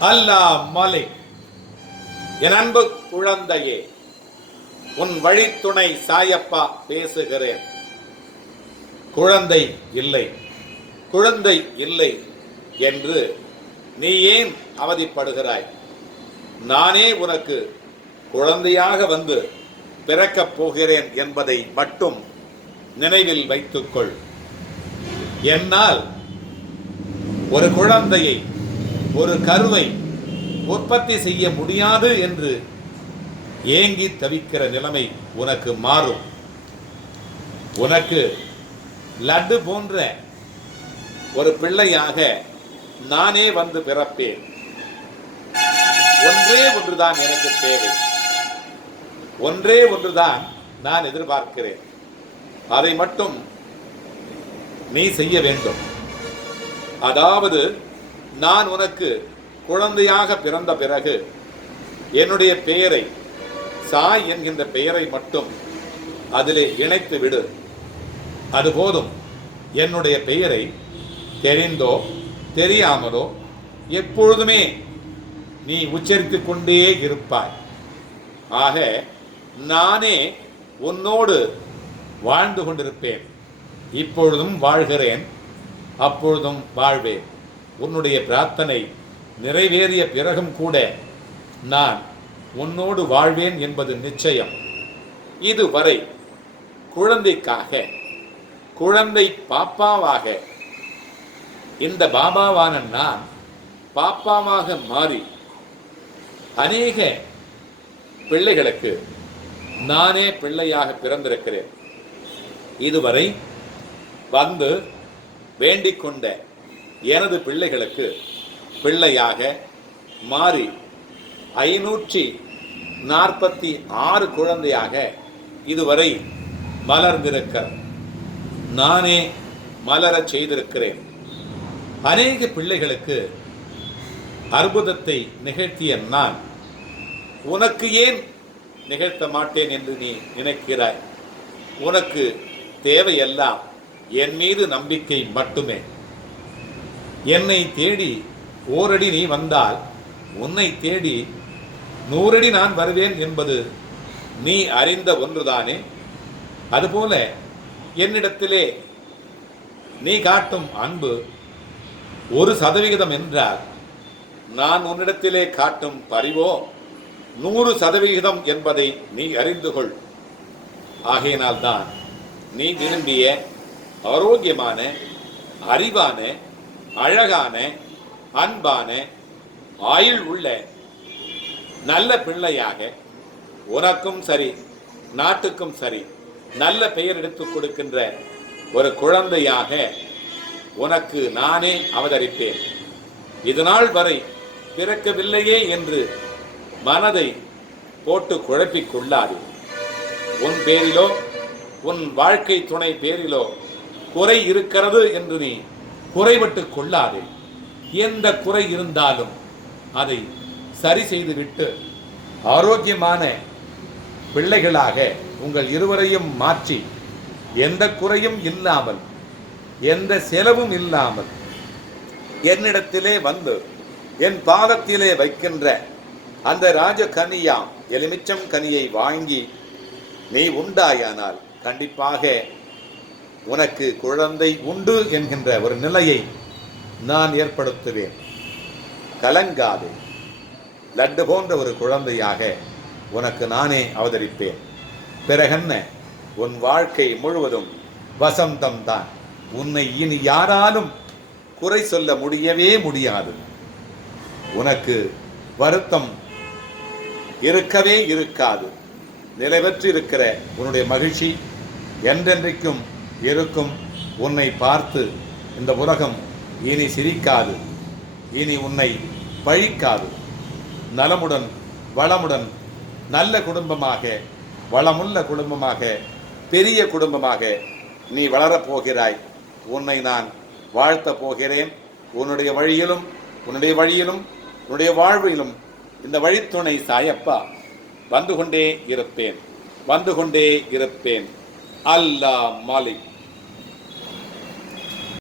அல்லா மலை. என் அன்பு குழந்தையே உன் வழித்துணை சாயப்பா பேசுகிறேன். குழந்தை இல்லை குழந்தை இல்லை என்று நீ ஏன் அவதிப்படுகிறாய்? நானே உனக்கு குழந்தையாக வந்து பிறக்கப் போகிறேன் என்பதை மட்டும் நினைவில் வைத்துக்கொள். என்னால் ஒரு குழந்தையை ஒரு கருவை உற்பத்தி செய்ய முடியாது என்று ஏங்கி தவிக்கிற நிலைமை உனக்கு மாறும். உனக்கு லட்டு போன்ற ஒரு பிள்ளையாக நானே வந்து பிறப்பேன். ஒன்றே ஒன்றுதான் எனக்கு தேவை. ஒன்றே ஒன்றுதான் நான் எதிர்பார்க்கிறேன். அதை மட்டும் நீ செய்ய வேண்டும். அதாவது நான் உனக்கு குழந்தையாக பிறந்த பிறகு என்னுடைய பெயரை சாய் என்கின்ற பெயரை மட்டும் அதிலே இணைத்து விடு. அது போதும். என்னுடைய பெயரை தெரிந்தோ தெரியாமலோ எப்பொழுதுமே நீ உச்சரித்து கொண்டே இருப்பாய். ஆக நானே உன்னோடு வாழ்ந்து கொண்டிருப்பேன். இப்பொழுதும் வாழ்கிறேன் அப்பொழுதும் வாழ்வேன். உன்னுடைய பிரார்த்தனை நிறைவேறிய பிறகும் கூட நான் உன்னோடு வாழ்வேன் என்பது நிச்சயம். இதுவரை குழந்தைக்காக குழந்தை பாப்பாவாக இந்த பாபாவான நான் பாப்பாவாக மாறி அநேக பிள்ளைகளுக்கு நானே பிள்ளையாக பிறந்திருக்கிறேன். இதுவரை வந்து வேண்டிக் கொண்ட எனது பிள்ளைகளுக்கு பிள்ளையாக மாறி ஐநூற்றி நாற்பத்தி ஆறு குழந்தையாக இதுவரை மலர்ந்திருக்க நானே மலரச் செய்திருக்கிறேன். அநேக பிள்ளைகளுக்கு அற்புதத்தை நிகழ்த்திய நான் உனக்கு ஏன் நிகழ்த்த மாட்டேன் என்று நீ நினைக்கிறாய்? உனக்கு தேவையெல்லாம் என் மீது நம்பிக்கை மட்டுமே. என்னை தேடி ஓரடி நீ வந்தால் உன்னை தேடி நூறடி நான் வருவேன் என்பது நீ அறிந்த ஒன்றுதானே? அதுபோல என்னிடத்திலே நீ காட்டும் அன்பு ஒரு சதவிகிதம் என்றால் நான் உன்னிடத்திலே காட்டும் பரிவோ நூறு சதவிகிதம் என்பதை நீ அறிந்து கொள். ஆகையினால்தான் நீ விரும்பிய ஆரோக்கியமான அறிவான அழகான அன்பான ஆயுள் உள்ள நல்ல பிள்ளையாக உனக்கும் சரி நாட்டுக்கும் சரி நல்ல பெயர் எடுத்துக் கொடுக்கின்ற ஒரு குழந்தையாக உனக்கு நானே அவதரிப்பேன். இதுநாள் வரை பிறக்கவில்லையே என்று மனதை போட்டு குழப்பிக் கொள்ளாது. உன் பேரிலோ உன் வாழ்க்கை துணை பேரிலோ குறை இருக்கிறது என்று நீ குறைபட்டு கொள்ளாதே. எந்த குறை இருந்தாலும் அதை சரி செய்துவிட்டு ஆரோக்கியமான பிள்ளைகளாக உங்கள் இருவரையும் மாற்றி எந்த குறையும் இல்லாமல் எந்த செலவும் இல்லாமல் என்னிடத்திலே வந்து என் பாதத்திலே வைக்கின்ற அந்த ராஜ கனியாம் எலுமிச்சம் கனியை வாங்கி நீ உண்டாயானால் கண்டிப்பாக உனக்கு குழந்தை உண்டு என்கின்ற ஒரு நிலையை நான் ஏற்படுத்துவேன். கலங்காதே. லட்டு போன்ற ஒரு குழந்தையாக உனக்கு நானே அவதரிப்பேன். பிறகென்ன? உன் வாழ்க்கை முழுவதும் வசந்தம் தான் உன்னை இனி யாராலும் குறை சொல்ல முடியவே முடியாது. உனக்கு வருத்தம் இருக்கவே இருக்காது. நிலைவற்று இருக்கிற உன்னுடைய மகிழ்ச்சி என்றென்றைக்கும் இருக்கும். உன்னை பார்த்து இந்த உலகம் இனி சிரிக்காது. இனி உன்னை பழிக்காது. நலமுடன் வளமுடன் நல்ல குடும்பமாக வளமுள்ள குடும்பமாக பெரிய குடும்பமாக நீ வளரப் போகிறாய் உன்னை நான் வாழ்த்தப் போகிறேன். உன்னுடைய வழியிலும் உன்னுடைய வழியிலும் உன்னுடைய வாழ்விலும் இந்த வழித்துணை சாயப்பா. வந்து கொண்டே இருப்பேன். வந்து கொண்டே இருப்பேன். আল্লাহ মালিক